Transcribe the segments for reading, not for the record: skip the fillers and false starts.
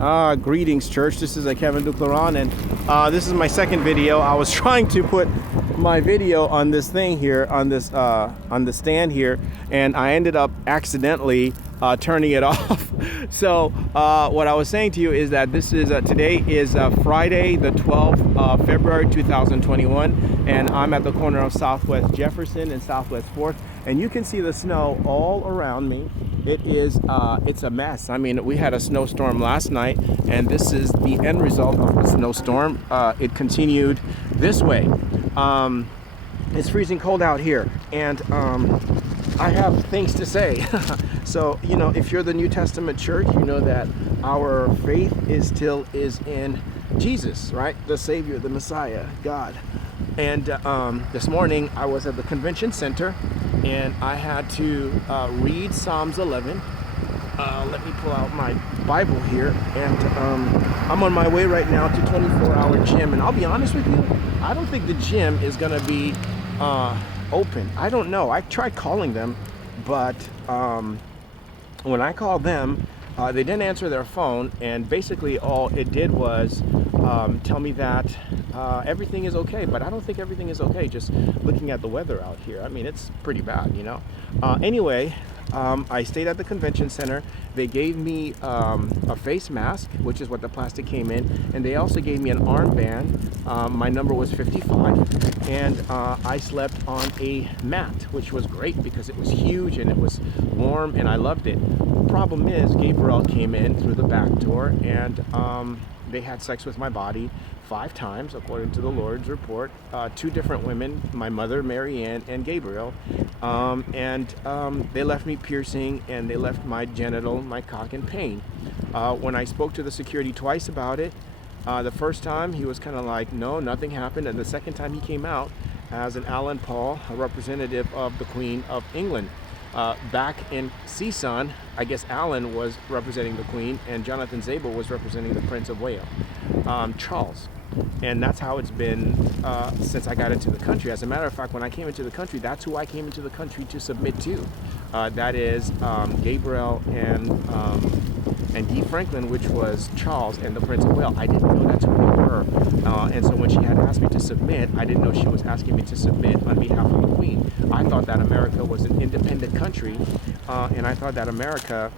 Greetings, church. This is Kevin Duclairon, and this is my second video. I was trying to put my video on this thing here, on the stand here, and I ended up accidentally turning it off. So what I was saying to you is that this is today is Friday, the 12th of February 2021, and I'm at the corner of Southwest Jefferson and Southwest 4th, and you can see the snow all around me. It's a mess. I mean, we had a snowstorm last night, and this is the end result of the snowstorm. It continued this way. It's freezing cold out here, and I have things to say. So, you know, if you're the New Testament church, you know that our faith is in Jesus, right? The Savior, the Messiah, God. And this morning I was at the convention center, and I had to read Psalms 11. Let me pull out my Bible here, and I'm on my way right now to 24-hour gym. And I'll be honest with you, I don't think the gym is going to be open. I don't know. I tried calling them, but when I called them, they didn't answer their phone, and basically all it did was tell me that everything is okay, but I don't think everything is okay, just looking at the weather out here. I mean, it's pretty bad, you know. Anyway, I stayed at the convention center. They gave me a face mask, which is what the plastic came in, and they also gave me an armband. My number was 55, and I slept on a mat, which was great because it was huge and it was warm, and I loved it. The problem is Gabriel came in through the back door, and they had sex with my body 5 times, according to the Lord's report. 2 different women, my mother, Mary Ann, and Gabriel. They left me piercing, and they left my genital, my cock, in pain. When I spoke to the security twice about it, the first time he was kind of like, no, nothing happened. And the second time he came out as an Alan Paul, a representative of the Queen of England. Back in CSUN, I guess Alan was representing the Queen, and Jonathan Zabel was representing the Prince of Wales, Charles. And that's how it's been since I got into the country. As a matter of fact, when I came into the country, that's who I came into the country to submit to. That is Gabriel and Dee Franklin, which was Charles and the Prince of Wales. I didn't know that's who they were. And so when she had asked me to submit, I didn't know she was asking me to submit on behalf of the Queen. I thought that America was an independent country, and I thought that America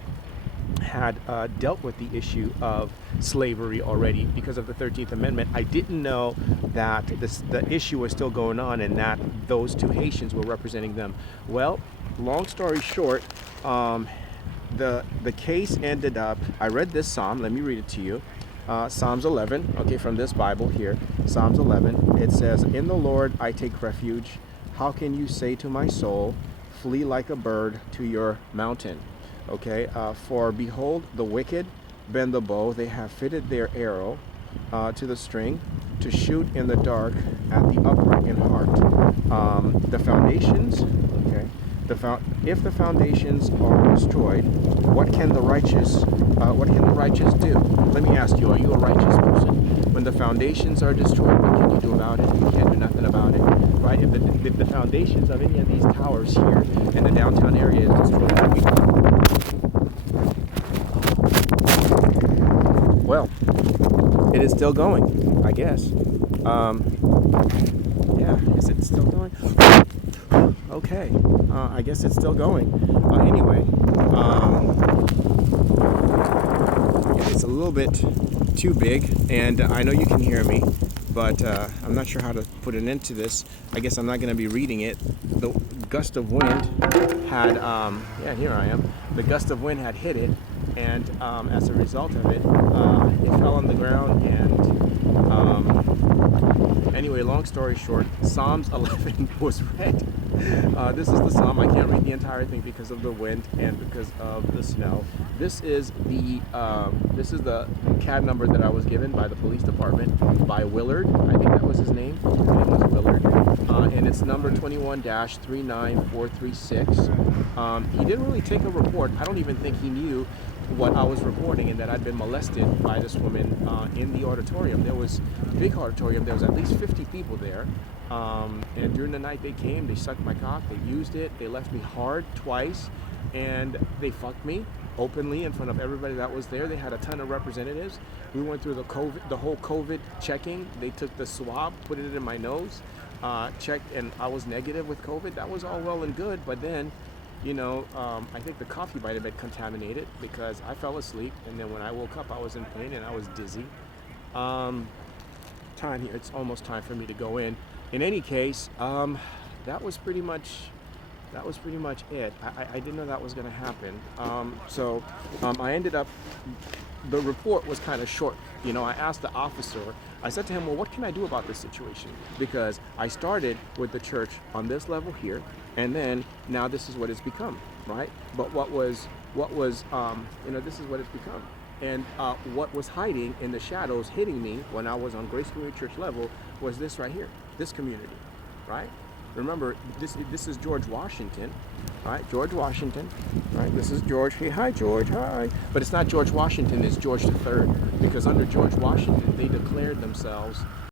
had dealt with the issue of slavery already because of the 13th Amendment. I didn't know that the issue was still going on and that those 2 Haitians were representing them. Well, long story short, the case ended up, I read this psalm, let me read it to you. Psalms 11, okay, from this Bible here, Psalms 11, it says, "In the Lord I take refuge. How can you say to my soul, flee like a bird to your mountain?" Okay, for behold, the wicked bend the bow, they have fitted their arrow to the string, to shoot in the dark at the upright in heart. The foundations, okay, if the foundations are destroyed, what can the righteous do? Let me ask you, are you a righteous person? When the foundations are destroyed, what can you do about it? You can't do nothing about it, right? If the foundations of any of these towers here in the downtown area is destroyed, what do we do? Well, it is still going, I guess. Yeah, is it still going? Okay, I guess it's still going. Anyway, it's a little bit too big, and I know you can hear me, but I'm not sure how to put an end to this. I guess I'm not going to be reading it. The gust of wind had, yeah, here I am. The gust of wind had hit it, and as a result of it, it fell on the ground, and anyway, long story short, Psalms 11 was read. This is the psalm. I can't read the entire thing because of the wind and because of the snow. This is the CAD number that I was given by the police department by Willard. I think that was his name. His name was Willard, and it's number 21-39436. He didn't really take a report. I don't even think he knew what I was reporting, and that I'd been molested by this woman in the auditorium. There was a big auditorium. There was at least 50 people there. And during the night they came, they sucked my cock, they used it, they left me hard twice, and they fucked me. openly in front of everybody that was there. They had a ton of representatives. We went through the whole COVID checking. They took the swab, put it in my nose, checked, and I was negative with COVID. That was all well and good, but then, I think the coffee might have been contaminated because I fell asleep, and then when I woke up, I was in pain and I was dizzy. Time here. It's almost time for me to go in. In any case, that was pretty much it. I didn't know that was going to happen. So I ended up, the report was kind of short. I asked the officer, I said to him, well, what can I do about this situation? Because I started with the church on this level here, and then now this is what it's become, right? But what was this is what it's become. And what was hiding in the shadows, hitting me when I was on Grace Community Church level, was this right here, this community, right? Remember, this is George Washington, right? George Washington, right? This is George. Hey, hi, George, hi. But it's not George Washington, it's George III, because under George Washington, they declared themselves